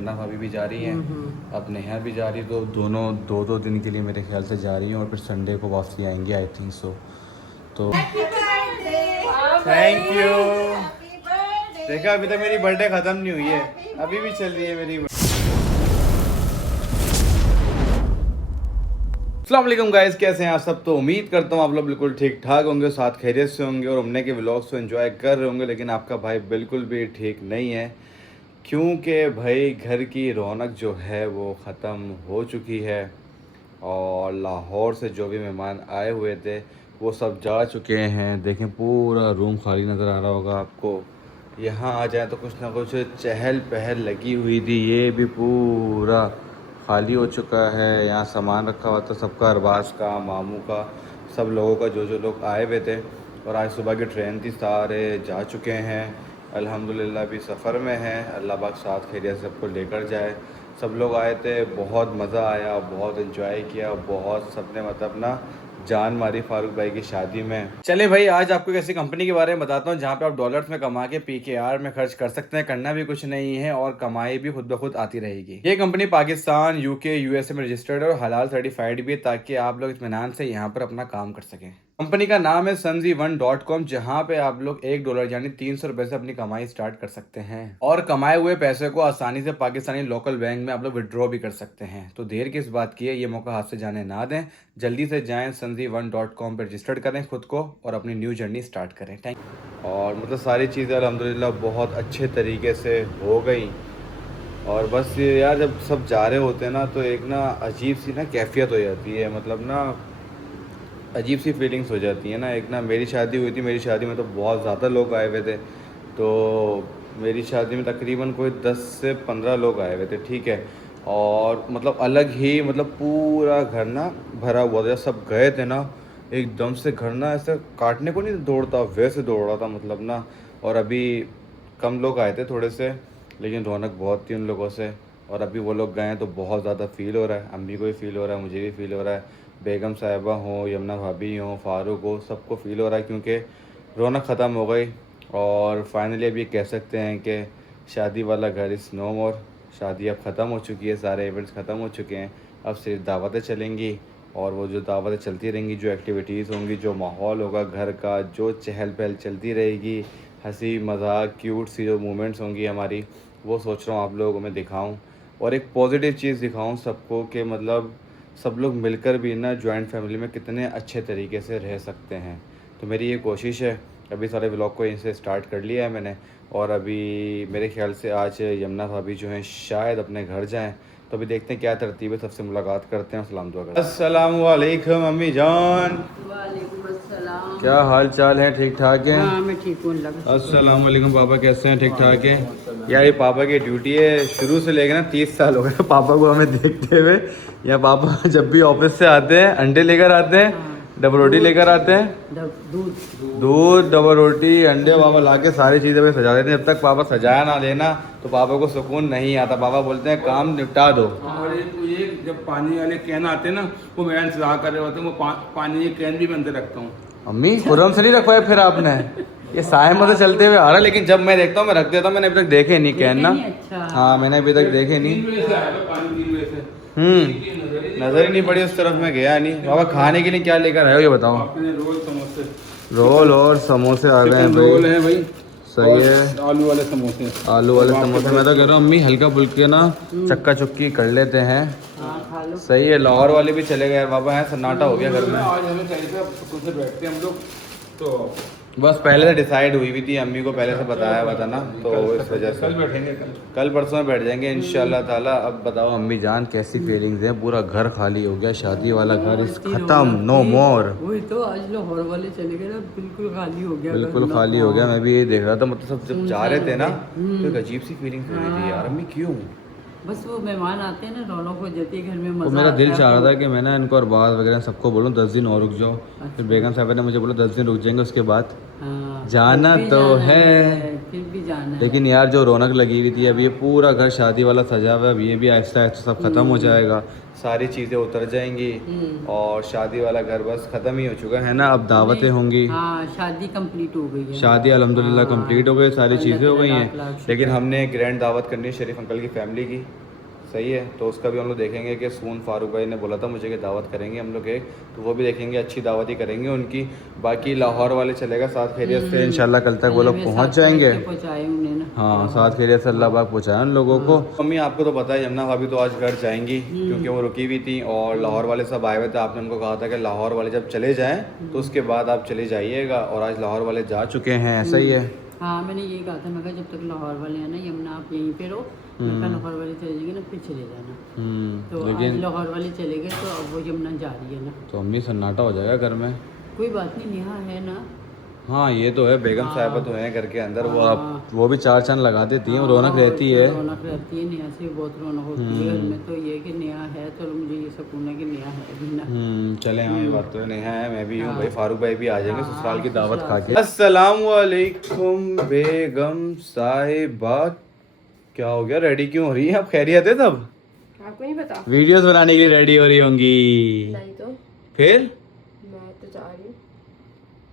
ना भाभी भी जा रही हैं, अब नेहा भी जा रही है, तो दोनों दो दो दिन के लिए मेरे ख्याल से जा रही हैं और फिर संडे को वापसी आएंगी आई थिंक सो। तो थैंक यू। देखा अभी तक मेरी बर्थडे ख़त्म नहीं हुई है, अभी भी चल रही है मेरी। अस्सलाम वालेकुम गाइस, कैसे हैं आप सब। तो उम्मीद करता हूँ आप लोग बिल्कुल ठीक ठाक होंगे, साथ खैरियत से होंगे और हमने के व्लॉग्स को एंजॉय कर रहे होंगे। लेकिन आपका भाई बिल्कुल भी ठीक नहीं है, क्योंकि भाई घर की रौनक जो है वो ख़त्म हो चुकी है और लाहौर से जो भी मेहमान आए हुए थे वो सब जा चुके हैं। देखें पूरा रूम खाली नज़र आ रहा होगा आपको। यहाँ आ जाए तो कुछ ना कुछ चहल पहल लगी हुई थी, ये भी पूरा खाली हो चुका है। यहाँ सामान रखा हुआ था सबका, अरबाज का, मामू का, सब लोगों का, जो जो लोग आए हुए थे। और आज सुबह की ट्रेन थी, सारे जा चुके हैं अल्हम्दुलिल्लाह। भी सफ़र में हैं, अल्लाह पाक साथ खैरियत से सबको लेकर जाए। सब लोग आए थे, बहुत मज़ा आया, बहुत इन्जॉय किया, बहुत सब ने मतलब ना जान मारी फारूक भाई की शादी में। चले भाई, आज आपको एक ऐसी कंपनी के बारे में बताता हूँ जहाँ पे आप डॉलर्स में कमा के पीकेआर में खर्च कर सकते हैं। करना भी कुछ नहीं है और कमाई भी खुद ब खुद आती रहेगी। ये कंपनी पाकिस्तान, यूके, यूएसए में रजिस्टर्ड है और हलाल सर्टिफाइड भी है, ताकि आप लोग इत्मीनान से यहाँ पर अपना काम कर सकें। कंपनी का नाम है sunzy1.com, जहाँ पे आप लोग $1 यानी 300 रुपए से अपनी कमाई स्टार्ट कर सकते हैं और कमाए हुए पैसे को आसानी से पाकिस्तानी लोकल बैंक में आप लोग विड्रॉ भी कर सकते हैं। तो देर किस बात की है, ये मौका हाथ से जाने ना दें, जल्दी से जाएं sunzy1.com पर रजिस्टर्ड करें खुद को और अपनी न्यू जर्नी स्टार्ट करें। थैंक। और मतलब सारी चीज़ें अल्हम्दुलिल्लाह बहुत अच्छे तरीके से हो गई। और बस ये यार, जब सब जा रहे होते हैं ना तो एक ना अजीब सी ना कैफियत हो जाती है, मतलब ना अजीब सी फीलिंग्स हो जाती है ना। एक ना मेरी शादी हुई थी, मेरी शादी में तो बहुत ज़्यादा लोग आए हुए थे। तो मेरी शादी में तकरीबन कोई 10 से 15 लोग आए हुए थे, ठीक है। और मतलब अलग ही, मतलब पूरा घर ना भरा हुआ था। सब गए थे ना, एकदम से घर ना ऐसे काटने को नहीं दौड़ता, वैसे दौड़ रहा था मतलब ना। और अभी कम लोग आए थे थोड़े से, लेकिन रौनक बहुत थी उन लोगों से। और अभी वो लोग गए हैं तो बहुत ज़्यादा फ़ील हो रहा है, अम्मी को भी फ़ील हो रहा है, मुझे भी फ़ील हो रहा है, बेगम साहिबा हो, यमुना भाभी हो, फ़ारूक हो, सबको फ़ील हो रहा है, क्योंकि रौनक ख़त्म हो गई। और फाइनली अब ये कह सकते हैं कि शादी वाला घर इज़ नो मोर। शादी अब ख़त्म हो चुकी है, सारे इवेंट्स ख़त्म हो चुके हैं, अब सिर्फ दावतें चलेंगी। और वो जो दावतें चलती रहेंगी, जो एक्टिविटीज़ होंगी, जो माहौल होगा घर का, जो चहल पहल चलती रहेगी, हंसी मजाक क्यूट सी जो मोमेंट्स होंगी हमारी, वो सोच रहा हूँ आप लोगों को मैं दिखाऊँ। और एक पॉजिटिव चीज़ दिखाऊँ सबको कि मतलब सब लोग मिलकर भी ना जॉइंट फैमिली में कितने अच्छे तरीके से रह सकते हैं। तो मेरी ये कोशिश है। अभी सारे व्लॉग को यहीं से स्टार्ट कर लिया है मैंने, और अभी मेरे ख्याल से आज यमुना भाभी जो हैं शायद अपने घर जाएं। तो अभी देखते हैं क्या तरतीब है, सबसे मुलाकात करते हैं, सलाम दुआ करते हैं। अस्सलाम वालेकुम अम्मी जान। वालेकुम अस्सलाम। क्या हाल चाल है, ठीक ठाक है? हाँ मैं ठीक हूँ। अस्सलाम वालेकुम पापा, कैसे हैं? ठीक ठाक है यार। ये पापा की ड्यूटी है, शुरू से लेकर ना 30 साल हो गए पापा को हमें देखते हुए। या पापा जब भी ऑफिस से आते हैं अंडे लेकर आते हैं, डबल रोटी लेकर आते हैं, दूध डबल रोटी अंडे पापा ला के सारी चीज़ें पे सजा देते हैं। जब तक पापा सजाया ना लेना तो पापा को सुकून नहीं आता। पापा बोलते हैं काम निपटा दो। और ये जब पानी वाले कैन आते हैं ना, वो मैं इंतजार कर रहे होते हैं, वो पानी के कैन भी मैं अंदर रखता हूँ। अम्मी खुरम से नहीं रखवाए फिर आपने? ये साय मत चलते हुए आ रहा, लेकिन जब मैं देखता हूँ मैं रख देता हूँ। मैंने अभी तक देखे नहीं कैन ना। अच्छा। हाँ मैंने अभी तक देखे नहीं। 3 बजे से आया था पानी, 3 बजे से। नजर ही नहीं पड़ी उस तरफ, में गया नहीं। बाबा खाने के लिए क्या लेकर आए हो ये बताओ? अपने रोल समोसे, रोल और समोसे आ गए हैं रोल भाई। है भाई, सही है। आलू वाले समोसे, आलू वाले समोसे। मैं तो कह रहा हूँ अम्मी हल्का फुल्के ना चक्का चुक्की कर लेते हैं। खा लो। सही है। लाहौर वाले भी चले गए यार बाबा, है सन्नाटा हो गया घर में। आज हमें कहीं पे सुकून से बैठते हैं हम लोग। तो बस पहले से डिसाइड हुई हुई थी, अम्मी को पहले से बताया हुआ था ना, तो इस वजह से कल बैठेंगे। कल परसों में बैठ जाएंगे इंशाल्लाह ताला। अब बताओ अम्मी जान कैसी फीलिंग्स हैं? पूरा घर खाली हो गया, शादी वाला घर इस खत्म, नो मोर। वही तो, आज लाहौर वाले चले गए ना, बिल्कुल खाली हो गया। बिल्कुल खाली हो गया। मैं भी ये देख रहा था, मतलब सब जब जा रहे थे ना तो एक अजीब सी फीलिंग हो रही थी यार। अम्मी क्यों? बस वो मेहमान आते हैं ना, रौनक हो जाती है घर में, तो मजा मेरा दिल आता चाह है। रहा था कि मैं ना इनको और बात वगैरह सबको बोलूँ 10 दिन और रुक जाओ। फिर बेगम साहब ने मुझे बोला 10 दिन रुक जाएंगे, उसके बाद हाँ, जाना फिर भी तो जाना है। फिर भी जाना है। लेकिन यार जो रौनक लगी हुई थी, अब ये पूरा घर शादी वाला सजा हुआ है, अब ये भी आहिस्ता आहिस्ता सब ख़त्म हो जाएगा, सारी चीज़ें उतर जाएंगी और शादी वाला घर बस ख़त्म ही हो चुका है ना। अब दावतें होंगी। हाँ, शादी कंप्लीट हो गई है। शादी अल्हम्दुलिल्लाह हाँ, कंप्लीट हो गई, सारी अल्लाह चीज़ें हो तेरा गई लाख लाख हैं। शुक्र लेकिन है। हमने एक ग्रैंड दावत करनी है शरीफ अंकल की फैमिली की, सही है, तो उसका भी हम लोग देखेंगे कि सून फारूक भाई ने बोला था मुझे कि दावत करेंगे हम लोग एक, तो वो भी देखेंगे, अच्छी दावत ही करेंगे उनकी। बाकी लाहौर वाले चलेगा साथ खैरियत से, इंशाल्लाह कल तक वो लोग पहुँच जाएंगे। पहुँचाए उन्हें ना। हाँ, साथ खैरियत से अल्लाह पाक पहुँचाए उन लोगों को। मम्मी आपको तो पता है यमुना भाभी तो आज घर जाएंगी क्योंकि वो रुकी हुई थी और लाहौर वाले सब आए हुए थे। आपने उनको कहा था कि लाहौर वाले जब चले जाएं तो उसके बाद आप चले जाइएगा, और आज लाहौर वाले जा चुके हैं, ऐसा ही है। हाँ, मैंने ये कहा था, मैं कहा जब तक लाहौर वाले हैं ना यमुना आप यहीं पे रहो, मैं कहा लाहौर वाले चले जाएंगे ना फिर चले जाना। तो आज लेकिन लाहौर वाले चले गए तो अब वो यमुना जा रही है ना। तो अम्मी सन्नाटा हो जाएगा घर में। कोई बात नहीं, नेहा है ना। हाँ ये तो है, बेगम साहिबा तो है घर के अंदर, वो आप वो भी चार चांद लगा देती हैं, रौनक रहती है। रौनक रहती है, नेहा से बहुत रौनक होती है घर में। तो ये कि नेहा है, चलो मुझे ये सुकून है कि नेहा है अभी ना। चले, हाँ ये बात तो है, नेहा है, मैं भी हूँ भाई, फारूक भाई भी आ जाएंगे ससुराल की दावत खा के। अस्सलाम वालेकुम बेगम साहिबा, क्या हो गया, रेडी क्यों हो रही है आप? खैरियत है तब? आपको नहीं पता? वीडियोस बनाने के लिए रेडी हो रही होंगी। नहीं तो फिर मैं तो जा रही हूँ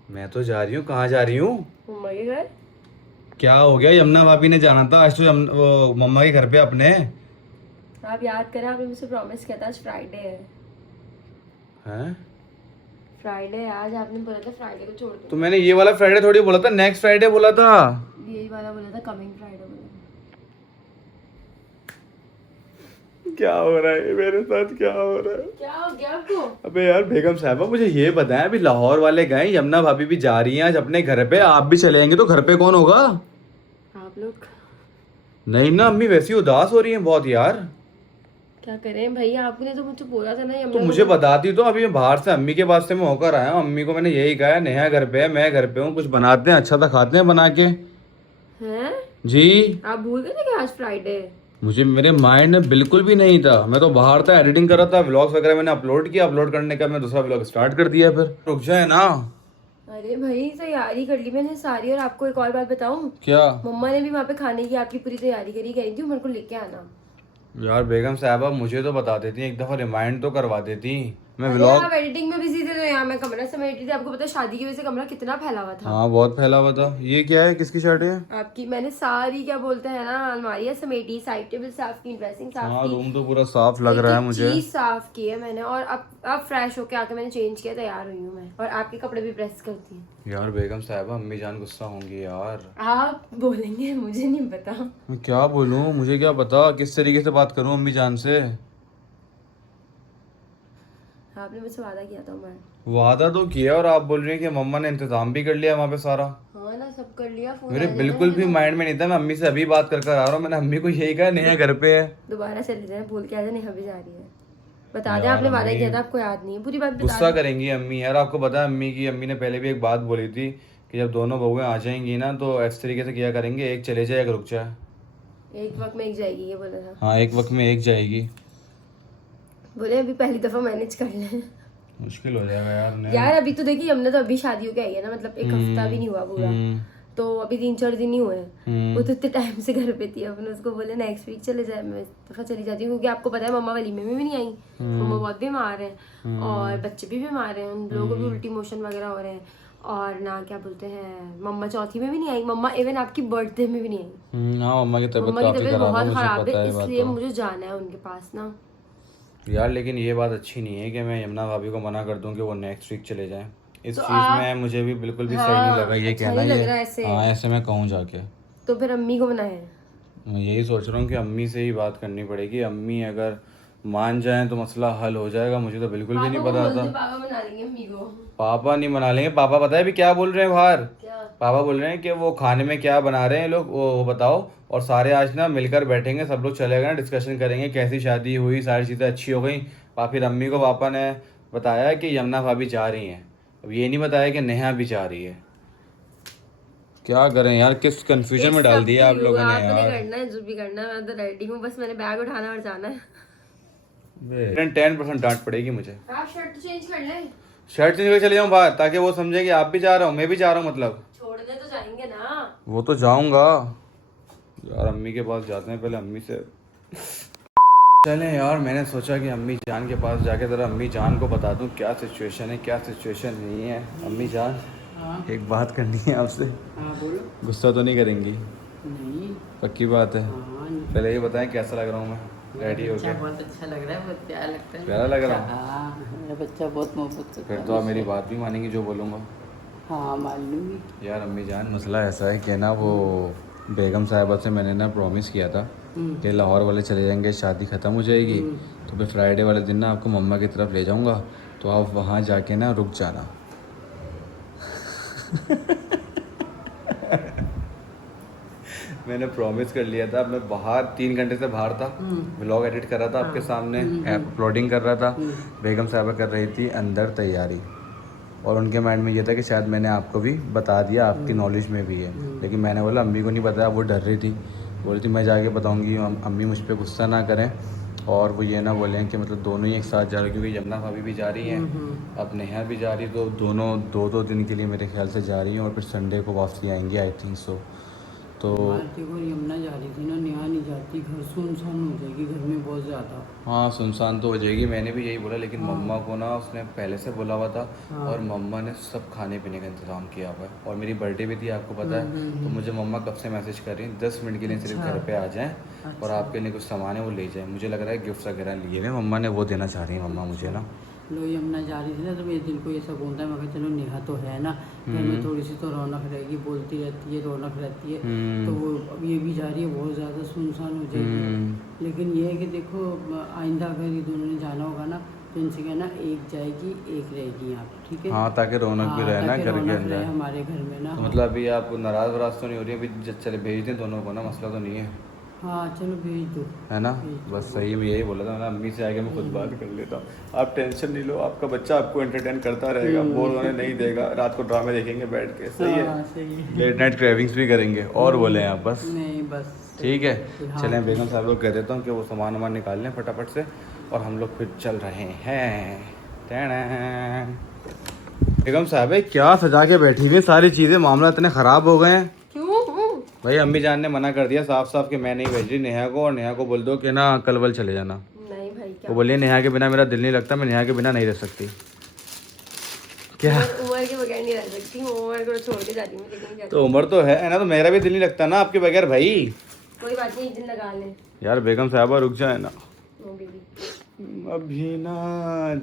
मैं तो जा रही हूँ, कहाँ जा रही हूँ? मम्मा के घर। क्या हो गया, यमुना भाभी ने जाना था आज तो वो मम्मा के घर पे अपने। आप याद करें, आपने मुझसे प्रॉमिस किया था आज फ्राइडे है। हैं? फ्राइडे है आज, आपने बोला था फ्राइडे को छोड़ दो। तो मैंने ये वाला फ्राइडे थोड़ी बोला था, नेक्स्ट फ्राइडे बोला था। यही वाला बोला था, कमिंग फ्राइडे बोला था। क्या हो रहा है मेरे साथ, क्या हो रहा है? क्या हो गया आपको? अबे यार बेगम साहबा, मुझे ये बताएं, अभी लाहौर वाले गए, यमुना भाभी भी जा रही हैं आज अपने घर पे, आप भी चलेंगे तो घर पे कौन होगा? आप लोग नहीं ना, अम्मी वैसी उदास हो रही हैं बहुत यार। क्या करें भाई, आपने तो मुझे बोला था ना तो यमुना मुझे बताती तो, अभी मैं बाहर से अम्मी के पास से मैं होकर आया हूँ, अम्मी को मैंने यही कहा है नेहा घर पे है, मैं घर पे हूँ, कुछ बनाते हैं अच्छा सा खाते हैं बना के। हैं? जी आप भूल गए थे कि आज फ्राइडे है? मुझे मेरे माइंड में बिल्कुल भी नहीं था, मैं तो बाहर था, एडिटिंग कर रहा था, व्लॉग्स वगैरह मैंने अपलोड किया, अपलोड करने का मैं दूसरा व्लॉग स्टार्ट कर दिया, फिर रुक जाए ना। अरे भाई तैयारी कर ली मैंने सारी, और आपको एक और बात बताऊं, क्या? मम्मा ने भी वहाँ पे खाने की आपकी पूरी तैयारी करी, कह रही थी मेरे को लेके आना। यार बेगम साहबा मुझे तो बता देती, एक दफा रिमाइंड तो करवा देती, मैं अरे व्लॉग। आप एडिटिंग में बिजी थे तो यहाँ मैं कमरा समेट रही थी। आपको पता है शादी की वजह से कमरा कितना फैला हुआ था। हाँ बहुत फैला हुआ था। ये क्या है, किसकी शर्ट है? आपकी मैंने सारी क्या बोलते हैं ना अलमारियाँ समेटी, साइड टेबल साफ की, ड्रेसिंग साफ हाँ की, रूम तो पूरा साफ लग रहा है मुझे। चीज साफ की है मैंने। और अब फ्रेश होके आके मैंने चेंज किया, तैयार हुई हूँ मैं, और आपके कपड़े भी प्रेस करती हूँ। यार बेगम साहबा अम्मी जान गुस्सा होंगी यार। आप बोलेंगे, मुझे नहीं पता। मैं क्या बोलूँ, मुझे क्या पता किस तरीके से बात करूँ अम्मी जान से। आपने मुझसे वादा किया था उमर। वादा तो किया, और आप बोल रही हैं कि मम्मा ने इंतजाम भी कर लिया वहाँ पे सारा। हाँ ना, सब कर लिया। फोन मेरे आ जाता बिल्कुल है भी ना। माइंड में नहीं था, मैं अम्मी से अभी बात कर आ रहा हूँ, मैंने अम्मी को यही कहा नेहा घर पे है। दोबारा चले जाए, भूल के आ जाए, नेहा भी जा रही है। बता दें आपने वादा किया था, आपको याद नहीं है? पूरी बात बता गुस्सा करेंगी अम्मी यार, आपको पता है अम्मी ने पहले भी एक बात बोली थी कि जब दोनों बहुएं आ जाएंगी ना तो इस तरीके से किया करेंगे, एक चले जाए एक रुक जाए। दें। एक वक्त में एक जाएगी, ये बोला था। हाँ एक वक्त में एक जाएगी। बोले अभी पहली दफा मैनेज कर लें। मुश्किल हो जाएगा यार। यार अभी तो देखिए, हमने तो अभी शादी होके आई है ना, मतलब एक हफ्ता भी नहीं हुआ पूरा, तो अभी 3-4 दिन ही हुए हैं। वो तो इतने टाइम से घर पे थी, अपने उसको बोले नेक्स्ट वीक चले जाए, मैं दफा चली जाती हूँ, क्योंकि आपको पता है मम्मा वलीमे में भी नहीं आई, मम्मा बहुत बीमार है और बच्चे भी बीमार हैं, उन लोगों को भी उल्टी मोशन वगैरह हो रहे हैं, और ना क्या बोलते हैं मम्मा चौथी में भी नहीं आई, मम्मा इवन आपकी बर्थडे में भी नहीं आई। हाँ मम्मा की मम्मा तबीयत की तबीयत बहुत खराब है, है इसलिए मुझे जाना है उनके पास ना। यार। लेकिन ये बात अच्छी नहीं है कि मैं यमुना भाभी को मना कर दूं कि वो नेक्स्ट वीक चले जाएं। इस तो चीज में मुझे भी बिल्कुल भी सही नहीं लगा ये अच्छा कहना। नहीं लग ये रहा ऐसे। हाँ ऐसे मैं कहूँ जाके, तो फिर अम्मी को बनाए। मैं यही सोच रहा हूँ कि अम्मी से ही बात करनी पड़ेगी, अम्मी अगर मान जाएं तो मसला हल हो जाएगा। मुझे तो बिल्कुल भी नहीं पता था। पापा बना लेंगे अम्मी को। पापा नहीं मना लेंगे, पापा पता है अभी क्या बोल रहे हैं बाहर? क्या? पापा बोल रहे हैं कि वो खाने में क्या बना रहे हैं लोग, वो बताओ, और सारे आज ना मिलकर बैठेंगे, सब लोग चलेगा ना, डिस्कशन करेंगे कैसी शादी हुई, सारी चीज़ें अच्छी हो गई। फिर अम्मी को पापा ने बताया कि यमुना भाभी जा रही हैं, अब ये नहीं बताया कि नेहा भी जा रही है। क्या करें यार, किस कंफ्यूजन में डाल दिया आप लोगों ने यार। करना है जो भी करना है, मैं तो रेडी हूँ, बस मैंने बैग उठाना और जाना है। 10% डांट पड़ेगी मुझे। आप शर्ट चेंज कर लें। शर्ट चेंज करके चले जाऊँ बाहर, ताकि वो समझे कि आप भी जा रहा हूँ, मैं भी जा रहा हूँ, मतलब मिलने तो जाएंगे ना। वो तो जाऊंगा यार, अम्मी के पास जाते हैं पहले, अम्मी से चलें यार। मैंने सोचा कि अम्मी जान के पास जाके ज़रा अम्मी जान को बता दूं क्या सिचुएशन है, क्या सिचुएशन नहीं है। अम्मी जान, हाँ एक बात करनी है आपसे। हाँ बोलो। गुस्सा तो नहीं करेंगी? नहीं। पक्की बात है? हाँ पहले ये बताएं कैसा लग रहा हूँ मैं, रेडी हो बच्चा गया? बहुत अच्छा लग रहा है, बहुत प्यारा लगता है। प्यारा लग रहा हूँ? हाँ मेरा बच्चा बहुत मोहब्बत करता फिर है तो आप मेरी मुझसे। बात भी मानेंगी जो बोलूँगा? हाँ मान लूँगी। यार अम्मी जान, मसला ऐसा है कि ना वो बेगम साहिबा से मैंने ना प्रॉमिस किया था कि लाहौर वाले चले जाएंगे, शादी ख़त्म हो जाएगी तो फिर फ्राइडे वाले दिन ना आपको मम्मा की तरफ ले जाऊंगा, तो आप वहाँ जाके ना रुक जाना। मैंने प्रॉमिस कर लिया था। मैं बाहर 3 घंटे से बाहर था, व्लॉग एडिट कर रहा था आपके सामने, अपलोडिंग कर रहा था। बेगम साहिबा कर रही थी अंदर तैयारी, और उनके माइंड में ये था कि शायद मैंने आपको भी बता दिया, आपकी नॉलेज में भी है, लेकिन मैंने बोला अम्मी को नहीं बताया। वो डर रही थी, बोल रही थी मैं जाके बताऊंगी, अम्मी मुझ पर गुस्सा ना करें और वो ये ना बोलें कि मतलब दोनों ही एक साथ जा रहे, क्योंकि यमुना भाभी भी जा रही हैं, अब नेहा भी जा रही, तो दोनों 2-2 दिन के लिए मेरे ख्याल से जा रही हैं और फिर संडे को वापसी आएंगी आई थिंक सो। तो देखो यमुना जा रही थी ना, नेहा नहीं जाती, घर सुनसान हो जाएगी, घर में बहुत ज़्यादा। हाँ सुनसान तो हो जाएगी, मैंने भी यही बोला, लेकिन मम्मा को ना उसने पहले से बोला हुआ था और मम्मा ने सब खाने पीने का इंतज़ाम किया हुआ है। और मेरी बर्थडे भी थी आपको पता है, तो मुझे मम्मा कब से मैसेज कर रही हैं 10 मिनट के लिए सिर्फ घर पे आ जाएं और आपके लिए कुछ सामान है वो ले जाएं। मुझे लग रहा है गिफ्ट वगैरह लिए हुए मम्मा ने, वो देना चाह रही है मम्मा मुझे ना। लो यमुना जा रही थी ना, तो मेरे दिल को ये सब होता है, मगर चलो नेहा तो है ना, घर में थोड़ी सी तो रौनक रहेगी, बोलती रहती है, रौनक रहती है। तो वो अब ये भी जा रही है, बहुत ज़्यादा सुनसान हो जाएगी। लेकिन ये है कि देखो आइंदा अगर ये दोनों ने जाना होगा ना, तो इनसे कहना एक जाएगी एक रहेगी यहाँ पे, ठीक है? हाँ ताकि रौनक भी रहे ना ताकि घर के रौनक अंदर। रहे हमारे घर में ना। तो मतलब अभी आप नाराज़ वराज तो नहीं हो रही? अभी चले भेज दें दोनों को ना, मसला तो नहीं है, हाँ चलो भेज दो। है ना? बस सही में यही बोला था ना, अम्मी से आगे मैं खुद बात कर लेता हूँ। आप टेंशन नहीं लो, आपका बच्चा आपको एंटरटेन करता रहेगा, बोर होने नहीं देगा, रात को ड्रामे देखेंगे बैठ के, सही है? हाँ सही है। लेट नाइट क्रेविंग्स भी करेंगे। और बोले आप बस? नहीं बस ठीक है, हाँ, चलें बेगम साहब लोग कह देता हूँ कि वो सामान वामान निकाल लें फटाफट से और हम लोग फिर चल रहे हैं। बेगम साहब क्या सजा के बैठी हुई हैं सारी चीज़ें, मामला इतने ख़राब हो गए हैं। क्यों? भाई अम्मी जान ने मना कर दिया साफ साफ कि मैं नहीं भेज रही नेहा को, और नेहा को बोल दो कि ना कल वल चले जाना। नहीं भाई क्या वो बोलिए नेहा के बिना मेरा दिल नहीं लगता, मैं नेहा के बिना नहीं रह सकती। क्या? उम्र के बगैर नहीं रह सकती हूँ, उम्र को छोड़ के जाती हूँ, लेकिन नहीं जाती। तो उम्र तो है ना, तो मेरा भी दिल नहीं लगता ना आपके बगैर भाई। कोई बात नहीं, एक दिन लगा लें। यार बेगम साहबा रुक जाए ना, नो बेबी। अभी ना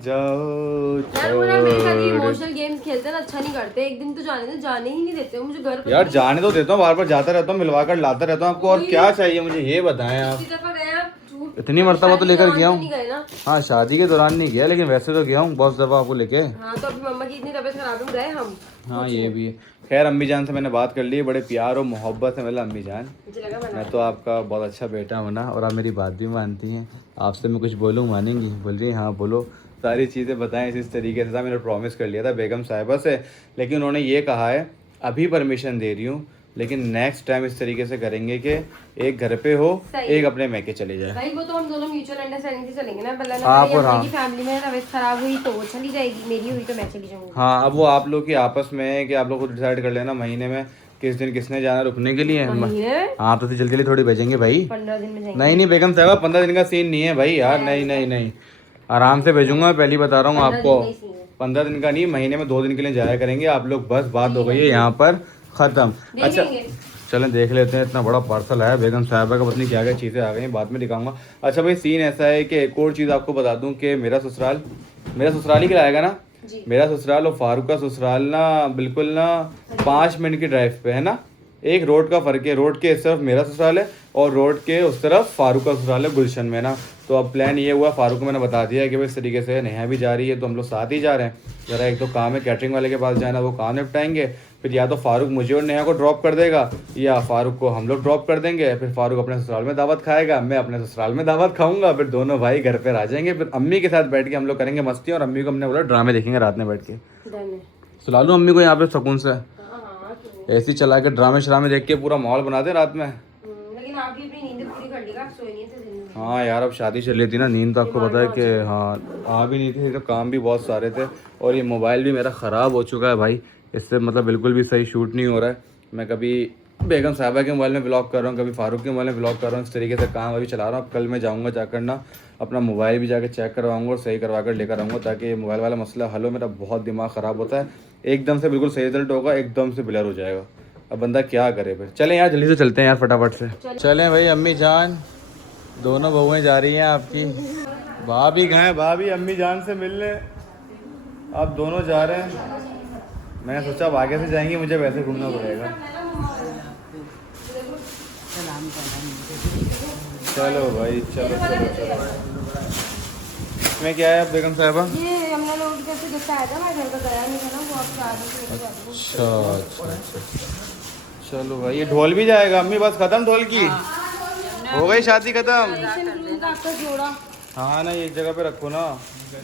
जाओ यार वो ना मेरे साथ छोड़। इमोशनल गेम्स खेलते हैं ना, अच्छा नहीं करते। एक दिन तो जाने दे, जाने ही नहीं देते हो मुझे घर पे। यार जाने तो देता हूँ, बार बार जाता रहता हूँ, मिलवा कर लाता रहता हूँ आपको, और क्या चाहिए मुझे ये बताएं आप। किसी दफा गए आप झूठ? इतनी मरतबा तो लेकर गया हूँ। नहीं गए ना? हाँ शादी के दौरान नहीं गया, लेकिन वैसे तो गया हूँ बहुत दफ़ा आपको लेके। हाँ तो अभी मम्मा की इतनी तबीयत खराब है, गए हम। हाँ ये भी है। खैर अम्मी जान से मैंने बात कर ली, बड़े प्यार और मोहब्बत से मिला अम्मी जान। मुझे लगा मना। मैं तो आपका बहुत अच्छा बेटा हूँ ना, और आप मेरी बात भी मानती हैं। आपसे मैं कुछ बोलूँ मानेंगी? बोल रही हाँ बोलो, सारी चीज़ें बताएं इस तरीके से था। मैंने प्रॉमिस कर लिया था बेगम साहिबा से, लेकिन उन्होंने ये कहा है अभी परमिशन दे रही हूँ, लेकिन नेक्स्ट टाइम इस तरीके से करेंगे कि एक घर पे हो, एक अपने मैके चले जाए। भाई वो तो हम दोनों म्यूचुअल अंडरस्टैंडिंग से चलेंगे ना, पहले आप और हाँ। की फैमिली में तबीयत खराब हुई तो वो चली जाएगी, मेरी हुई तो मैं चली जाऊंगी। हाँ अब वो आप लोग की आपस में है कि आप लोग को डिसाइड कर लेना महीने में किस दिन किसने जाना रुकने के लिए। हाँ तो जल्दी जल्दी थोड़ी भेजेंगे भाई। 15 दिन में जाएंगे। नहीं बेगम साहब 15 दिन का सीन नहीं है भाई यार, नहीं आराम से भेजूंगा, मैं पहले बता रहा हूँ आपको। 15 दिन का नहीं, महीने में 2 दिन के लिए जाया करेंगे आप लोग, बस बात हो गई है यहाँ पर ख़त्म। अच्छा चलें देख लेते हैं, इतना बड़ा पार्सल आया बेगम साहिबा का, पता नहीं क्या क्या चीज़ें आ गई हैं, बाद में दिखाऊंगा। अच्छा भाई सीन ऐसा है कि एक और चीज़ आपको बता दूं कि मेरा ससुराल ही खिलाएगा ना, मेरा ससुराल और फारूक का ससुराल ना बिल्कुल ना 5 मिनट की ड्राइव पे है ना, एक रोड का फ़र्क है। रोड के इस तरफ मेरा ससुराल है और रोड के उस तरफ फारूक का ससुराल है गुलशन में ना। तो अब प्लान ये हुआ, फारूक को मैंने बता दिया कि भाई इस तरीके से नेहा भी जा रही है तो हम लोग साथ ही जा रहे हैं। ज़रा एक तो काम है कैटरिंग वाले के पास जाना, वो काम निपटाएंगे, फिर या तो फारूक मुझे और नेहा को ड्रॉप कर देगा या फारूक को हम लोग ड्रॉप कर देंगे। फिर फारूक अपने ससुराल में दावत खाएगा, मैं अपने ससुराल में दावत खाऊंगा, फिर दोनों भाई घर पर आ जाएंगे। फिर अम्मी के साथ बैठ के हम लोग करेंगे मस्ती, और अम्मी को हमने बोला ड्रामे देखेंगे रात में बैठ के। सुला लूँ अम्मी को यहाँ पे सुकून से, ऐसी चला के ड्रामे श्रामे देख के पूरा माहौल बना दे रात में। लेकिन आप भी अपनी नींद पूरी कर लीजिएगा, आप सोए नहीं थे दिन में। हाँ यार अब शादी चल रही थी ना, नींद तो आपको पता है कि हाँ आ भी नहीं थी, तो काम भी बहुत सारे थे, और ये मोबाइल भी मेरा ख़राब हो चुका है भाई, इससे मतलब बिल्कुल भी सही शूट नहीं हो रहा है। मैं कभी बेगम साहिबा के मोबाइल में व्लॉग कर रहा हूँ, कभी फारूक के मोबाइल में व्लॉग कर रहा हूँ। इस तरीके से काम अभी चला रहा हूँ। अब कल मैं जाऊँगा जाकर ना अपना मोबाइल भी जाकर चेक करवाऊँगा और सही करवा कर लेकर आऊँगा, ताकि ये मोबाइल वाला मसला हल हो। मेरा बहुत दिमाग ख़राब होता है, एकदम से बिल्कुल सही रिजल्ट होगा, एकदम से ब्लर हो जाएगा। अब बंदा क्या करे फिर। चलें यार जल्दी से चलते हैं यार फटाफट से। चलें भाई, अम्मी जान दोनों बहुएँ जा रही हैं आपकी। भाभी गए, भाभी अम्मी जान से मिलने आप दोनों जा रहे हैं। मैंने सोचा अब आगे से जाएंगे, मुझे वैसे घूमना पड़ेगा। चलो भाई चलो चलो चलो। इसमें क्या है बेगम साहिबा? ये हमने लोग जैसे गिफ्ट आया था, मैं घर का गया नहीं था ना, वो आपके आगे से अच्छा। चलो भाई, ये ढोल भी जाएगा अम्मी? बस खत्म ढोल की? हो गई शादी खत्म? आपका जोड़ा हाँ ना, एक जगह पे रखो ना,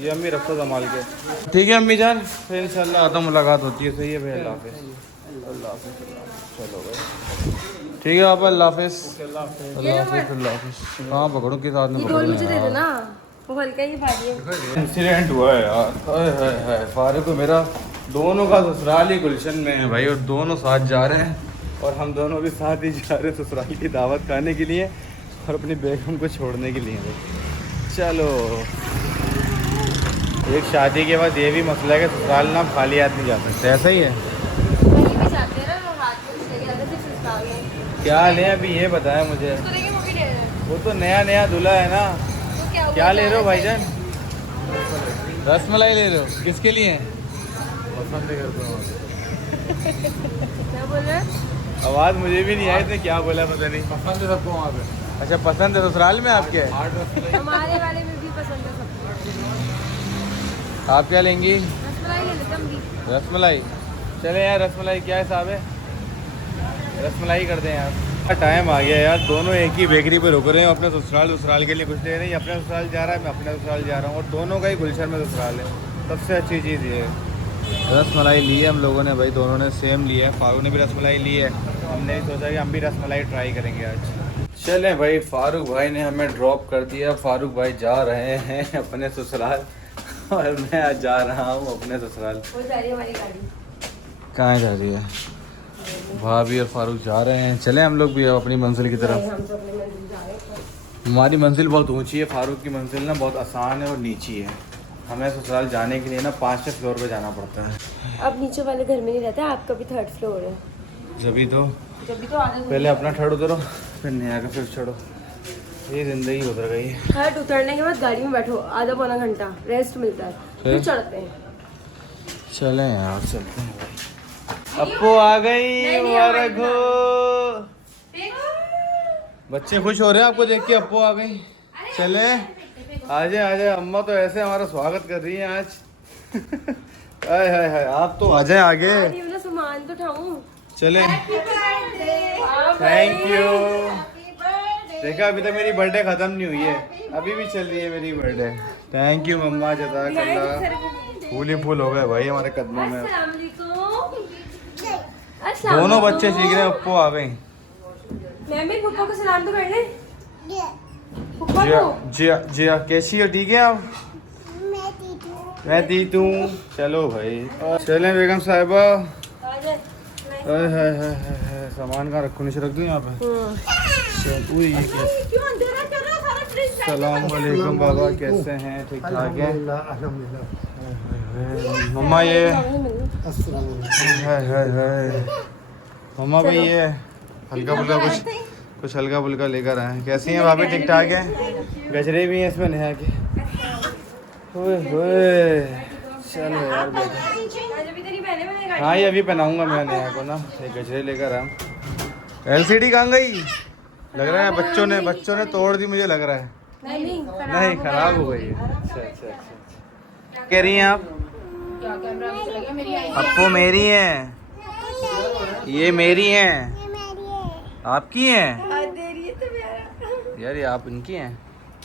ये अम्मी रखो संभाल के। ठीक है अम्मी जान, फिर इंशाल्लाह आता मुलाकात होती है। सही है भाई, अल्लाह हाफिज़। अल्लाह हाफिज़। चलो भाई ठीक है आप, अल्लाह हाफिज़। अल्लाह हाफिज़। अल्लाह हाफिज़। कहाँ पकड़ूँ, किस हाथ में ढोल मुझे दे देना, वो हल्का ही पा दिए। इंसिडेंट हुआ है यार, हाय हाय हाय। फारूक को मेरा दोनों का ससुराल ही गुलशन में है भाई, और दोनों साथ जा रहे हैं, और हम दोनों भी साथ ही जा रहे हैं ससुराल की दावत खाने के लिए और अपनी बेगम को छोड़ने के लिए भाई। चलो, एक शादी के बाद ये भी मसला है कि ससुराल ना खाली हाथ नहीं जा सकते, ऐसा ही है। कहीं भी जाते हैं ना लोग हाथ में से ज्यादा सिर्फ ससुराल में। क्या लें अभी ये बताया मुझे? तो देखिए वो भी ले रहे हैं। वो तो नया नया दूल्हा है ना। तो क्या ले रहे हो भाईजान? रसमलाई ले रहे हो? किसके लिए? क्या बोल रहे हैं? आवाज़ मुझे भी नहीं आई थी, क्या बोला पता नहीं। पसंद है सबको वहाँ पे। अच्छा पसंद है ससुराल में आपके? हमारे वाले में भी पसंद है सबको। आप क्या लेंगी? रसमलाई ले लेते हम भी। रसमलाई? चले यार, रसमलाई क्या हिसाब है? रसमलाई कर दें यार। टाइम आ गया यार, दोनों एक ही बेकरी पे रुक रहे हैं। अपने ससुराल के लिए कुछ ले नहीं, अपने ससुराल जा रहा है, मैं अपने ससुराल जा रहा हूँ, और दोनों का ही गुलशन में ससुराल है। सबसे अच्छी चीज़ ये है। रसमलाई ली है हम लोगों ने भाई, दोनों ने सेम लिया है। फारूक ने भी रसमलाई ली है, हमने सोचा कि हम भी रसमलाई ट्राई करेंगे आज। चलें भाई, फारूक भाई ने हमें ड्रॉप कर दिया। फारूक भाई जा रहे हैं अपने ससुराल, और मैं आज जा रहा हूँ अपने ससुराल। वो जा रही है हमारी गाड़ी। कहाँ जा रही है? भाभी और फारूक जा रहे हैं। चलें हम लोग भी अब अपनी मंजिल की तरफ। हम तो अपनी मंजिल जा रहे हैं। हमारी मंजिल बहुत ऊंची है, फारूक की मंजिल ना बहुत आसान है और नीची है। हमें ससुराल जाने के लिए ना 5वें फ्लोर पे जाना पड़ता है। अब नीचे वाले घर में नहीं रहता, आपका भी 3rd फ्लोर है। जब जब भी तो आधे पहले अपना थर्ड उतरो, फिर नया का फिर चढ़ो। ये ज़िंदगी उतर गई है। 3rd उतरने के बाद गाड़ी में बैठो, आधा पौना घंटा रेस्ट मिलता है, फिर चढ़ते हैं। चलें यार, चलते हैं भाई। अप्पू आ गई, मुबारक हो। बच्चे खुश हो रहे हैं आपको देख के, अप्पू आ गई। चले आजे आजे, अम्मा तो ऐसे हमारा स्वागत कर रही हैं आज। हाय हाय हाय, आप तो आ जाए आगे। मैं सामान तो उठाऊं। चले, थैंक यू। देखा, अभी तक मेरी बर्थडे खत्म नहीं हुई है, अभी भी चल रही है मेरी बर्थडे। थैंक यू मम्मा, जज़ाकल्लाह। फूल ही फूल हो गए भाई हमारे कदमों में। दोनों बच्चे सीख रहे हैं, अप्पू आ गई। मैं भी पप्पा को सलाम तो कर ले। पप्पा जिया को जिया जिया, कैसी हो? ठीक है आप? मैं तीतू। चलो भाई, चलें बेगम साहिबा। हाय हाय हाय हाय, सामान कहाँ रखूँ? नीचे रख दूँ यहाँ पे? चल, ये क्या? सलाम वालेकुम बाबा, कैसे हैं? ठीक ठाक हैं? मम्मा ये हाय हाय हाय, मम्मा भाई ये हल्का फुल्का कुछ हल्का फुल्का लेकर आए हैं। कैसी हैं भाभी? ठीक ठाक हैं? गजरे भी हैं इसमें नहा के। ओए होए, चलो यार बेटा। हाँ ये अभी पहनाऊंगा मैं नया को ना, ये गजरे लेकर आया। LCD कहाँ गई? लग रहा है बच्चों ने तोड़ दी, मुझे लग रहा है। नहीं खराब हो गई है। अच्छा अच्छा अच्छा, कह रही हैं आप? अप्पू मेरी हैं, ये मेरी हैं, आपकी हैं यार, ये आप इनकी हैं।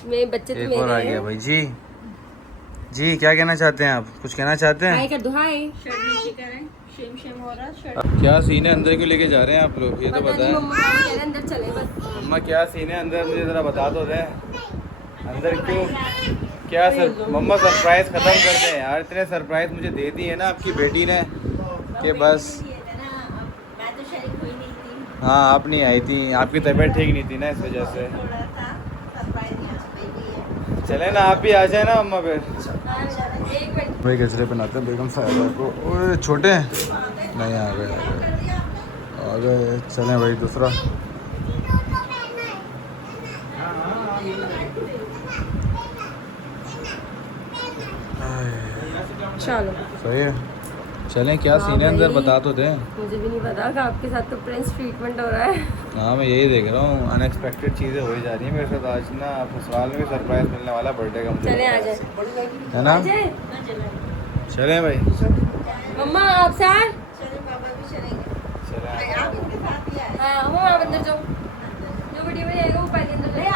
मेरे बच्चे तो एक मेरे और आ हैं। गया भाई। जी जी, क्या कहना चाहते हैं आप? कुछ कहना चाहते हैं? हाय कर दो, हाय। क्या सीन है? अंदर क्यों लेके जा रहे हैं आप लोग, ये तो बताएं। मम्मा कह रहे अंदर चले बस। मम्मा क्या सीन है अंदर, मुझे ज़रा बता दो दे। अंदर क्यों, क्या सर? मम्मा सरप्राइज ख़त्म कर दें यार, इतने सरप्राइज मुझे दे दी है ना आपकी बेटी ने कि बस। मैं तो शरीक हुई नहीं हाँ आप नहीं आई थी, आपकी तबीयत ठीक नहीं थी ना, इस वजह से। चले ना आप भी आ जाए ना अम्मा फिर। भाई गजरे बनाते हैं बेगम साहिबा को। और छोटे हैं नहीं, आ गए चलें भाई दूसरा। चलो सही है, चलें। क्या सीन है अंदर बता तो दें। मुझे भी नहीं पता कि आपके साथ तो प्रिंस ट्रीटमेंट हो रहा है। हाँ मैं यही देख रहा हूँ, अनएक्सपेक्टेड चीज़ें हो ही जा रही हैं मेरे साथ। आज ना ससुराल में भी सरप्राइज मिलने वाला बर्थडे का मुझे, चले आ जाए, है ना। आ जाए। चलें भाई। मम्मा आप साथ। चलें हाँ मम्मा आप अंदर जाओ, जो वीडियो में आएगा वो पहले अंदर जाए।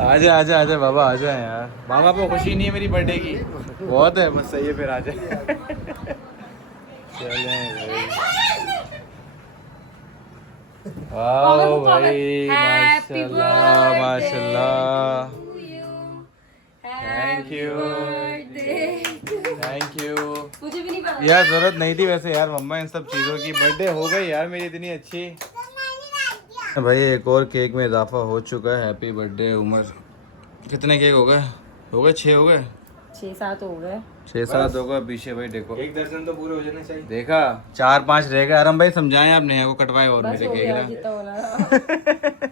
आ जाए बाबा, आ जाए यार। मामा को खुशी नहीं है मेरी बर्थडे की, बहुत है, बस सही है फिर आ जाए। चलें आओ भाई, माशाल्लाह माशाल्लाह। Thank you. मुझे भी नहीं पता यार जरूरत नहीं थी वैसे यार मम्मा इन सब चीज़ों की। बर्थडे हो गई यार मेरी इतनी अच्छी। भाई एक और केक में इजाफा हो चुका है। Happy birthday Umar. कितने केक हो गए? 6 हो गए, 6-7 हो गए। 6-7 हो गए। पीछे भाई देखो, 1 दर्जन तो पूरे हो जाने चाहिए। देखा 4-5 रह गए। आराम भाई समझाएं आप नेहा को कटवाए और बस मेरे हो गया केक जितना होना था। ना।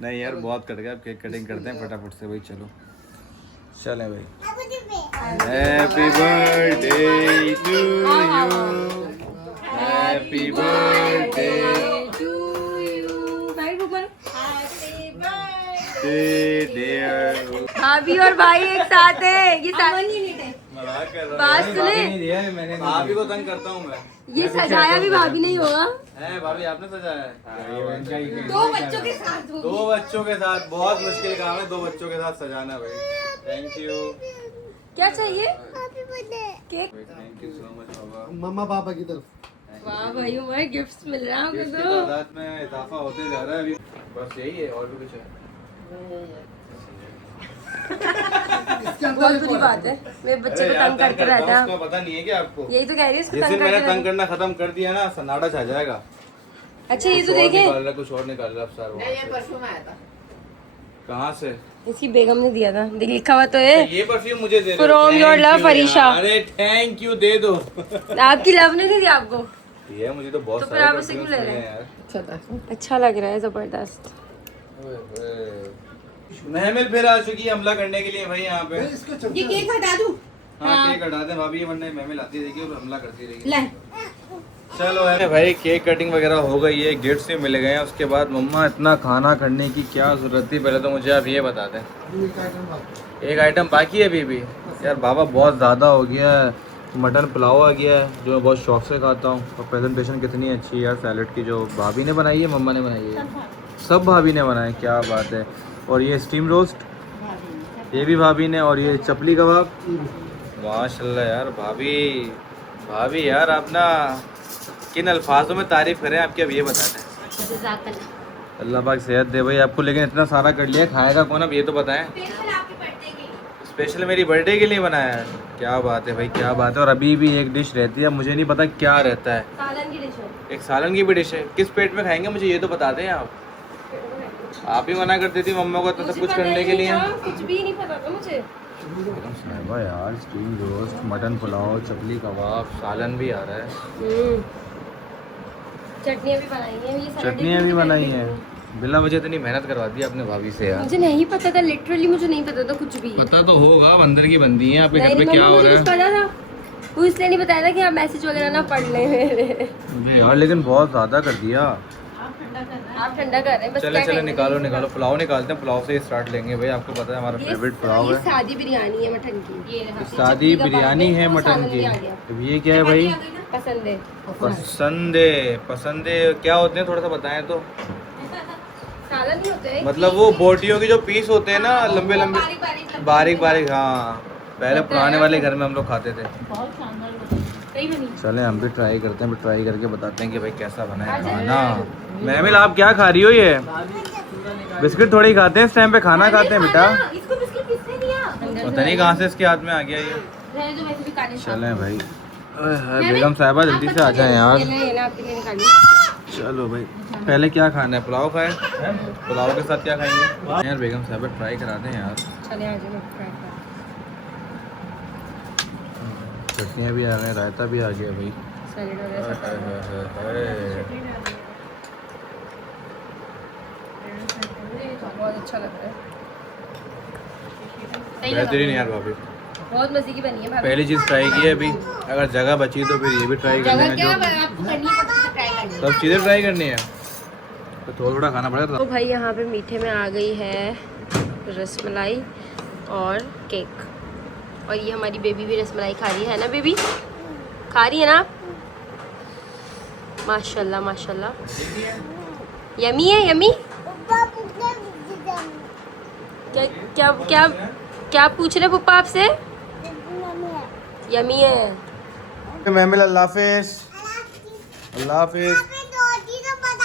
नहीं यार बहुत कट गया, अब केक कटिंग करते हैं फटाफट से भाई। चलो चलें भाई। Happy birthday to you, happy birthday dear. भाभी और भाई एक साथ है। ये बात सुने, भाभी को तंग करता हूँ मैं। ये सजाया भी भाभी नहीं होगा। है भाभी आपने सजाया है? 2 बच्चों के साथ 2 बच्चों के साथ बहुत मुश्किल काम है 2 बच्चों के साथ सजाना भाई। Thank you. क्या चाहिए? Cake. Thank you so much बाबा। मम्मा पापा की तरफ। वाह भाई हमारे गिफ्ट्स मिल रहा है हमको इसकी तो। तादाद में इजाफा होते जा रहा है अभी। बस यही है और भी कुछ है? बहुत बुरी बात है, मेरे बच्चे को तंग करते रहता है। उसका पता नहीं है क्या आपको? यही तो कह रही है, इसको जिस तंग दिन मैंने करते तंग करना खत्म कर दिया ना, सन्नाटा छा जाएगा। अच्छा ये तो कुछ और देखें, निकाल रहा, कुछ और निकाल रहा अफसर। ये परफ्यूम आया था। कहाँ से? इसकी बेगम ने दिया था, देख लिखा हुआ तो है, ये परफ्यूम मुझे दे दो। From your Thank love, you फरीशा। यार। अरे थैंक यू, दे दो। आपकी लव ने नहीं दी आपको? ये मुझे तो बहुत तो फिर सारे आप उसे क्यों perfumes ले मिले रहे हैं हैं? यार। अच्छा लग रहा है, जबरदस्त। महमिल फिर आ चुकी है हमला करने के लिए भाई यहाँ पे। ये केक हटा दूं? हाँ केक हटा दे भाभी, वरना महमिल आती रहेगी और हमला करती रहेगी। ले। चलो है भाई, केक कटिंग वगैरह हो गई है, गिफ्ट्स भी मिल गए हैं। उसके बाद मम्मा इतना खाना करने की क्या जरूरत थी? पहले तो मुझे आप ये बता दें। एक आइटम बाकी है अभी भी यार। बाबा बहुत ज़्यादा हो गया है। मटन पुलाव आ गया है जो मैं बहुत शौक से खाता हूँ। और प्रेजेंटेशन कितनी अच्छी है यार सैलेड की, जो भाभी ने बनाई है, मम्मा ने बनाई है, सब भाभी ने बनाए, क्या बात है। और ये स्टीम रोस्ट, ये भी भाभी ने। और ये चपली कबाब, माशाल्लाह यार भाभी। भाभी यार आप ना किन अल्फाजों में तारीफ करें आपकी, अब ये बताते हैं। अल्लाह पाक सेहत दे भाई आपको। लेकिन इतना सारा कर लिया, खाएगा कौन अब ये तो बताएं। स्पेशल मेरी बर्थडे के लिए बनाया है, क्या बात है भाई, क्या बात है। और अभी भी एक डिश रहती है, मुझे नहीं पता क्या रहता है। सालन की डिश है। एक सालन की भी डिश है, किस पेट में खाएंगे मुझे ये तो बता दें आप। आप ही मना करती थी मम्मा को तो सब कुछ करने के लिए। कुछ भी नहीं पता था मुझे। साहिबा यार, steam roast, mutton pulao, chapli kebab, सालन भी आ रहा है, चटनियाँ भी बनाई हैं, ये सारा चटनियाँ भी डिफरेंट बनाई डिफरेंट हैं। बिना वजह इतनी मेहनत करवा दी आपने भाभी से यार। मुझे नहीं पता था, लिटरली मुझे नहीं पता था कुछ भी। पता तो होगा, अब अंदर की बंदी है आपके घर नहीं पे मम्मा क्या हो मुझे रहा कुछ है। पता था, वो इसलिए नहीं बताया था कि आप मैसेज वगैरह ना पढ़ लें मेरे। यार लेकिन बहुत ज़्यादा कर दिया। आप ठंडा कर रहे हैं बस। चले क्या चले करेंगे? निकालो निकालो, पुलाव निकालते हैं। पुलाव से ही स्टार्ट लेंगे भाई, आपको पता है हमारा फेवरेट पुलाव ये है। सादी बिरयानी है मटन की। ये सादी बिरयानी है मटन की। अब ये क्या है भाई? पसंद है। पसंदे क्या होते हैं, थोड़ा सा बताएं तो। सालन भी होते हैं, मतलब वो बोटियों के जो पीस होते हैं ना, लंबे लंबे बारीक बारीक। हाँ पहले पुराने वाले घर में हम लोग खाते थे। चले हम भी ट्राई करते हैं, ट्राई करके बताते हैं कि भाई कैसा बना है खाना। महमिल आप क्या खा रही हो? ये बिस्किट थोड़ी खाते हैं इस टाइम पे, खाना खाते हैं बेटा। इसको बिस्किट किसने दिया? पता नहीं कहाँ से इसके हाथ में आ गया ये। रहने दो, वैसे भी काले चलें भाई, बेगम साहिबा जल्दी से आ जाए यार। ये ना आपके लिए निकालिए। चलो भाई, पहले क्या खाना है? पुलाव खाए? पुलाव के साथ क्या खाएंगे यार? बेगम साहिबा ट्राई करा दें यार। चले आ जाओ, ट्राई करें। चटनियाँ भी आ गए, रायता भी आ गया भाई। सैलेड वगैरह सब आ गया। बहुत अच्छा लग रहा है। सही लगा। बेहतरीन यार भाभी, बहुत मजे की बनी है भाभी। पहली चीज़ ट्राई की है अभी, अगर जगह बची तो फिर ये भी ट्राई कर जगह लेंगे। क्या जो आपको करनी है, सब ट्राई करनी है। सब चीज़ें ट्राई करनी है तो थोड़ा थोड़ा खाना पड़ेगा। तो भाई यहाँ पे मीठे में आ गई है रसमलाई और केक, और ये हमारी बेबी भी रसमलाई खा रही है ना? बेबी खा रही है ना? माशाल्लाह माशाल्लाह। यमी है, यमी। क्या क्या क्या क्या पूछ रहे पप्पा आपसे? यमी है। महमिल, अल्लाह हाफिज़। अल्लाह हाफिज़।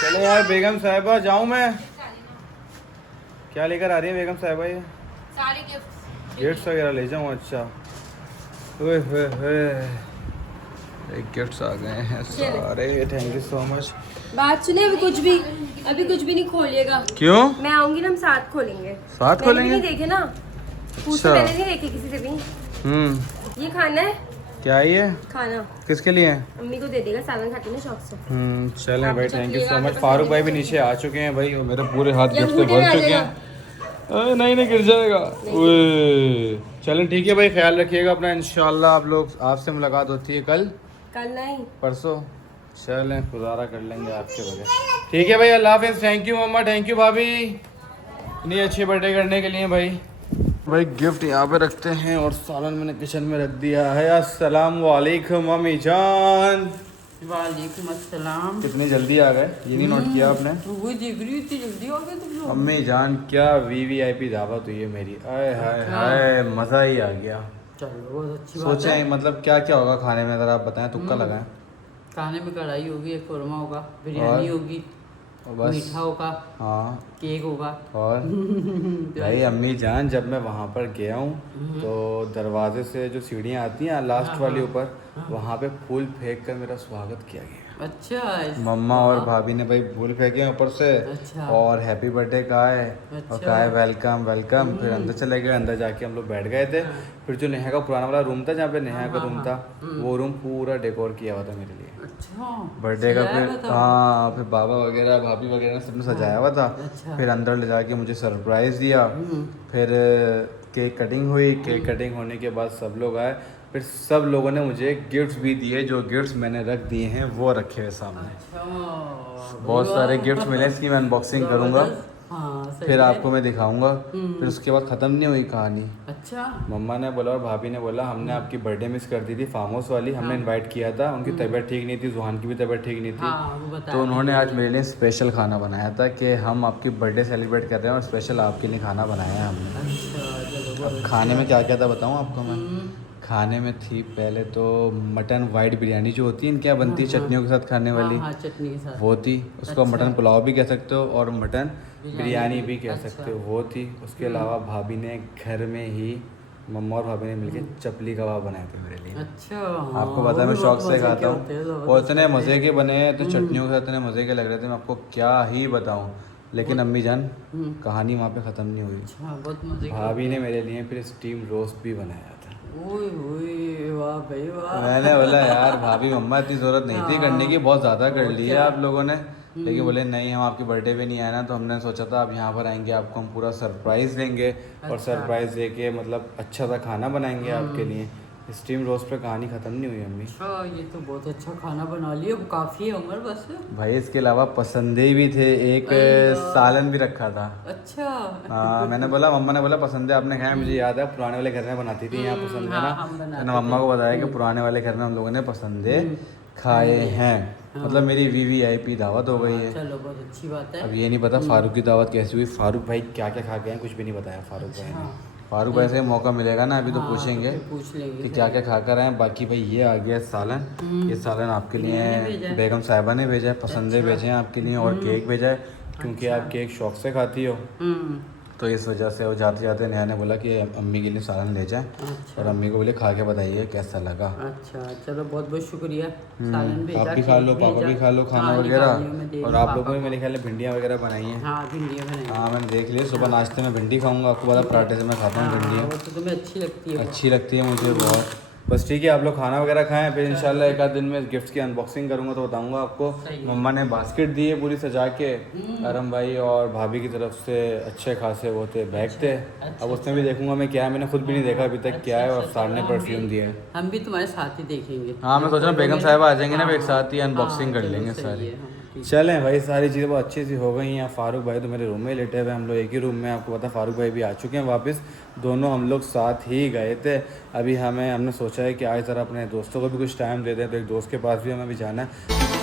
चले यार बेगम साहिबा, जाऊँ मैं? क्या लेकर आ रही है बेगम साहिबा? ये सारे गिफ्ट गिफ्ट्स वगैरह ले जाऊँ? अच्छा, ओए होए होए, गिफ्ट्स आ गए हैं सारे। Thank you so much. बात सुने, अभी कुछ भी नहीं खोलिएगा। क्यों? मैं आऊंगी ना, हम साथ खोलेंगे। साथ मैंने खोलेंगे? भी नहीं देखे ना, अच्छा। मैंने नहीं देखे किसी से भी। ये खाना है, क्या है ये? खाना किसके लिए है? अम्मी को दे देगा, सालन खाती है ना शौक से। चलें भाई, थैंक यू सो चलिएगा, मच। तो फारूक पसंद भाई भी है। नीचे आ चुके हैं भाई, और मेरे पूरे हाथ या गिफ्ट से अंगूठे में भर आ चुके जाएगा। हैं। नहीं गिर जाएगा। ओए चलें, ठीक है भाई, ख्याल रखिएगा अपना। इंशाल्लाह आप लोग, आपसे मुलाकात होती है कल नहीं, परसों। चलें, गुजारा कर लेंगे आपके बगैर। ठीक है भाई, अल्लाह हाफिज़। थैंक यू मम्मा, थैंक यू भाभी, इतनी अच्छी बर्थडे करने के लिए। भाई गिफ्ट यहाँ पे रखते हैं, और सालन मैंने किचन में रख दिया है। अस्सलाम वालेकुम मम्मी जान। वालेकुम अस्सलाम। कितनी जल्दी आ गए, ये नहीं नोट किया आपने? तो वो देख रही इतनी जल्दी आ गए तुम लोग। मम्मी जान, क्या वीवीआईपी दावत हुई है मेरी। आय हाय हाय, मज़ा ही आ गया। चलो बहुत अच्छी बात सोचे है। मतलब क्या क्या होगा खाने में, ज़रा आप बताएं, तुक्का लगाएं। खाने में कढ़ाई होगी, एक कौरमा होगा, बिरयानी होगी, और बस। मीठा होगा, हाँ, केक होगा। और भाई अम्मी जान, जब मैं वहाँ पर गया हूँ तो दरवाजे से जो सीढ़ियाँ आती हैं लास्ट वाली ऊपर, वहाँ पे फूल फेंक कर मेरा स्वागत किया गया। अच्छा, मम्मा और भाभी ने भाई फूल फेंके हैं ऊपर से, अच्छा। और हैप्पी बर्थडे कहा है, और अच्छा। कहा है वेलकम वेलकम। फिर अंदर चले गए, अंदर जाके हम लोग बैठ गए थे। फिर जो नेहा का पुराना वाला रूम था, जहाँ पे नेहा का रूम था, वो रूम पूरा डेकोर किया हुआ था मेरे लिए अच्छा, बर्थडे का। सजाया फिर हुआ था? हाँ, फिर बाबा वगैरह भाभी वगैरह सबने सजाया हुआ था। अच्छा। फिर अंदर ले जाके मुझे सरप्राइज़ दिया। फिर केक कटिंग हुई। केक कटिंग होने के बाद सब लोग आए। फिर सब लोगों ने मुझे गिफ्ट्स भी दिए। जो गिफ्ट्स मैंने रख दिए हैं वो रखे हुए सामने। अच्छा, बहुत सारे गिफ्ट्स मिले, इसकी मैं अनबॉक्सिंग करूँगा, हाँ सही फिर है। आपको मैं दिखाऊंगा। फिर उसके बाद ख़त्म नहीं हुई कहानी। अच्छा, मम्मा ने बोला और भाभी ने बोला, हमने आपकी बर्थडे मिस कर दी थी, फार्म हाउस वाली। हमने इनवाइट किया था, उनकी तबीयत ठीक नहीं थी, जुहान की भी तबीयत ठीक नहीं थी। हाँ वो बता। तो उन्होंने आज मेरे लिए स्पेशल खाना बनाया था कि हम आपकी बर्थडे सेलिब्रेट कर रहे हैं और स्पेशल आपके लिए खाना बनाया है हमने। अच्छा, चलो अब खाने में क्या क्या था बताऊँ आपको मैं? खाने में थी पहले तो मटन वाइट बिरयानी जो होती है, इनके यहाँ बनती है चटनियों के साथ खाने वाली, हाँ चटनी के साथ। वो थी। उसको अच्छा। मटन पुलाव भी कह सकते हो और मटन बिरयानी भी कह अच्छा। सकते हो, वो थी। उसके अलावा भाभी ने घर में ही, मम्मा और भाभी ने मिलके चपली कबाब बनाए थे मेरे लिए। अच्छा, आपको पता है मैं शौक से खाता हूँ, और इतने मजे मज़े के बने, तो चटनियों के साथ इतने मज़े के लग रहे थे, मैं आपको क्या ही बताऊँ। लेकिन अम्मी जान, कहानी वहाँ पे ख़त्म नहीं हुई। अच्छा, बहुत मजे के भाभी ने मेरे लिए फिर स्टीम रोस्ट भी बनाया था। ओए ओए, वाह भाई वाह। मैंने बोला यार भाभी मम्मा इतनी ज़रूरत नहीं थी करने की, बहुत ज़्यादा कर ली है क्या? आप लोगों ने। लेकिन बोले नहीं, हम आपकी बर्थडे पे नहीं आए ना, तो हमने सोचा था आप यहाँ पर आएंगे, आपको हम पूरा सरप्राइज़ देंगे, और अच्छा। सरप्राइज़ दे के मतलब अच्छा सा खाना बनाएंगे आपके लिए। स्टीम रोस्ट पे कहानी ख़त्म नहीं हुई अम्मी। अच्छा, ये तो बहुत अच्छा खाना बना लिया, अब काफी है उम्र बस। भाई इसके अलावा पसंदे भी थे, एक सालन भी रखा था। अच्छा। हाँ, मैंने बोला, मम्मा ने बोला पसंदे आपने खाया? मुझे याद है पुराने वाले घर में बनाती थी यहाँ पसंदे हाँ, ना। हम बनाते मैंने मम्मा को बताया कि पुराने वाले घर में हम लोगों ने पसंदे खाए हैं। मतलब मेरी वीवीआईपी दावत हो गई है। चलो बहुत अच्छी बात है। अब ये नहीं पता फारूक की दावत कैसी हुई, फारूक भाई क्या क्या खा गए हैं कुछ भी नहीं बताया फारूक भाई ने। फारूक भाई से मौका मिलेगा ना, अभी तो हाँ, पूछेंगे तो फिर पूछ लेंगे कि क्या क्या खा कर आए हैं। बाकी भाई ये आ गया सालन, ये सालन आपके लिए बेगम साहिबा ने भेजा है, पसंदे भेजे हैं आपके लिए, और केक भेजा है, क्योंकि आप केक शौक से खाती हो। तो इस वजह से वो जाते जाते नेहा ने बोला कि अम्मी के लिए सालन ले जाए अच्छा और अम्मी को बोले खा के बताइए कैसा लगा। अच्छा, चलो बहुत बहुत शुक्रिया। सालन भेजा, आप भी खा लो, केक पापा भी भेजा। खा लो खाना हाँ, वगैरह। निकाल लियो, मैं दे और दूँ आप लोगों पापा ने को। मेरे ख्याल में भिंडियाँ वगैरह बनाई हैं। हाँ, भिंडियाँ बनाई। हाँ मैंने देख लिया, सुबह नाश्ते में भिंडी खाऊंगा, आपको पता पराठे से मैं खाता हूँ हाँ, भिंडियाँ, वो तो तुम्हें अच्छी लगती है। अच्छी लगती है मुझे बहुत। बस ठीक है, आप लोग खाना वगैरह खाएं, फिर इंशाल्लाह एक आध दिन में गिफ्ट की अनबॉक्सिंग करूंगा तो बताऊंगा आपको। सही है। मम्मा ने बास्केट दी है पूरी सजा के, अरम भाई और भाभी की तरफ से अच्छे खासे वो थे बैग थे। अब उसमें भी देखूंगा मैं क्या है, मैंने खुद भी नहीं देखा अभी तक क्या है, और अफसार ने परफ्यूम दिया है। हम भी तुम्हारे साथ ही देखेंगे। हाँ मैं सोच रहा हूँ बेगम साहब आ जाएंगे ना, हाँ, एक साथ ही अनबॉक्सिंग कर चलो, लेंगे सही सारी। है, हाँ, ठीक। चलें भाई, सारी चीज़ें बहुत अच्छी सी हो गई हैं। फारूक भाई तो मेरे रूम में ही लेटे हुए हैं, हम लोग एक ही रूम में, आपको पता फारूक भाई भी आ चुके हैं वापस, दोनों हम लोग साथ ही गए थे। अभी हमने सोचा है कि आज ज़रा अपने दोस्तों को भी कुछ टाइम दे दें, तो एक दोस्त के पास भी हमें भी जाना है।